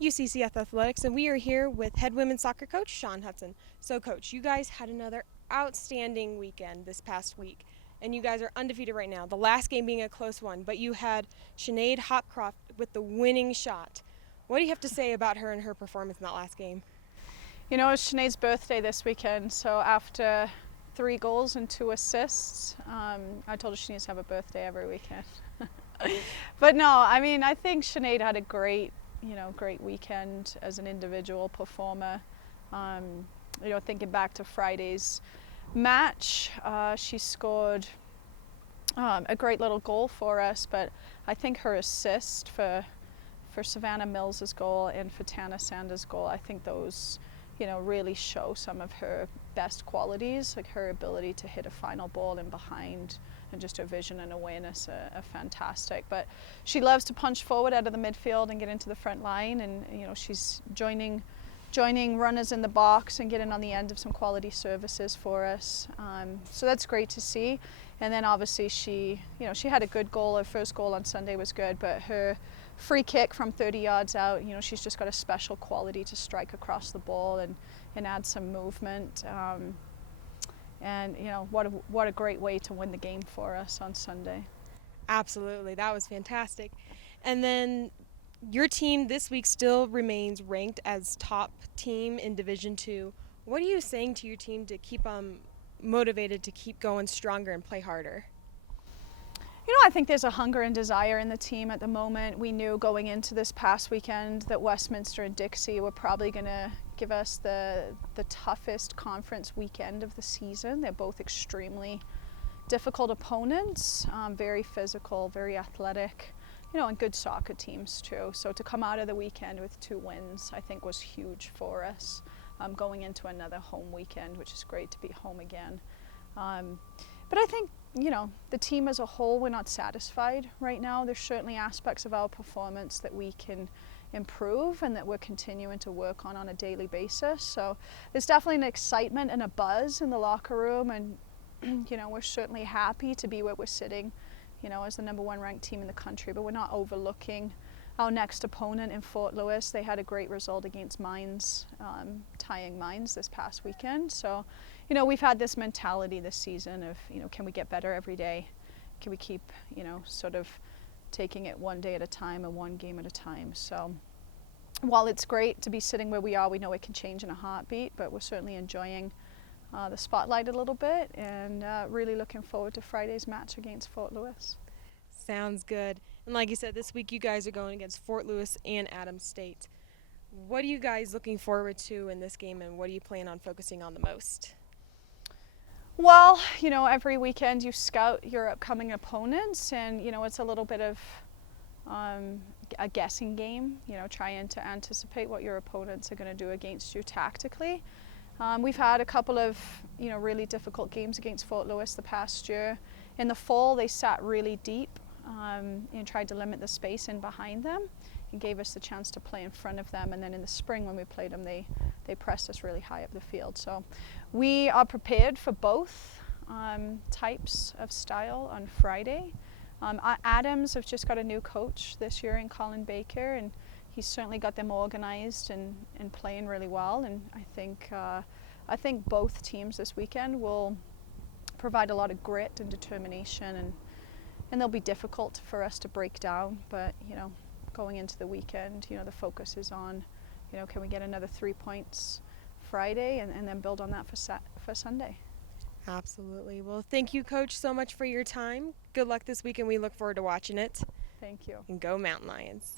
UCCS Athletics, and we are here with head women's soccer coach Sean Hudson. So, Coach, you guys had another outstanding weekend this past week, and you guys are undefeated right now. The last game being a close one, but you had Sinead Hopcroft with the winning shot. What do you have to say about her and her performance in that last game? You know, it's Sinead's birthday this weekend, so after 3 goals and 2 assists, I told her she needs to have a birthday every weekend. But no, I mean, I think Sinead had a great weekend as an individual performer. Thinking back to Friday's match, she scored a great little goal for us, but I think her assist for Savannah Mills's goal and for Tana Sanders' goal, I think those really show some of her best qualities, like her ability to hit a final ball in behind, and just her vision and awareness are fantastic. But she loves to punch forward out of the midfield and get into the front line, and she's joining runners in the box and getting on the end of some quality services for us. So that's great to see. And then obviously she had a good goal. Her first goal on Sunday was good, but her free kick from 30 yards out, she's just got a special quality to strike across the ball and add some movement. And what a great way to win the game for us on Sunday. Absolutely, that was fantastic. And then your team this week still remains ranked as top team in Division II. What are you saying to your team to keep motivated to keep going stronger and play harder? I think there's a hunger and desire in the team at the moment. We knew going into this past weekend that Westminster and Dixie were probably going to give us the toughest conference weekend of the season. They're both extremely difficult opponents, very physical, very athletic, and good soccer teams too. So to come out of the weekend with 2 wins, I think was huge for us, going into another home weekend, which is great to be home again. But I think, the team as a whole, we're not satisfied right now. There's certainly aspects of our performance that we can improve and that we're continuing to work on a daily basis. So there's definitely an excitement and a buzz in the locker room, and we're certainly happy to be where we're sitting, as the #1 ranked team in the country, but we're not overlooking our next opponent in Fort Lewis. They had a great result against Mines, tying Mines this past weekend. So, we've had this mentality this season of, can we get better every day? Can we keep, sort of taking it one day at a time and one game at a time? So while it's great to be sitting where we are, we know it can change in a heartbeat, but we're certainly enjoying the spotlight a little bit, and really looking forward to Friday's match against Fort Lewis. Sounds good. And like you said, this week you guys are going against Fort Lewis and Adams State. What are you guys looking forward to in this game, and what do you plan on focusing on the most? Well, every weekend you scout your upcoming opponents, and it's a little bit of a guessing game, trying to anticipate what your opponents are going to do against you tactically. We've had a couple of really difficult games against Fort Lewis the past year. In the fall, they sat really deep and tried to limit the space in behind them and gave us the chance to play in front of them. And then in the spring when we played them, they pressed us really high up the field. So we are prepared for both types of style on Friday. Adams have just got a new coach this year in Colin Baker, and he's certainly got them organized and playing really well. And I think both teams this weekend will provide a lot of grit and determination, and they'll be difficult for us to break down. But going into the weekend, the focus is on, can we get another 3 points Friday and then build on that for Sunday. Absolutely. Well, thank you, Coach, so much for your time. Good luck this week, and we look forward to watching it. Thank you. And go Mountain Lions.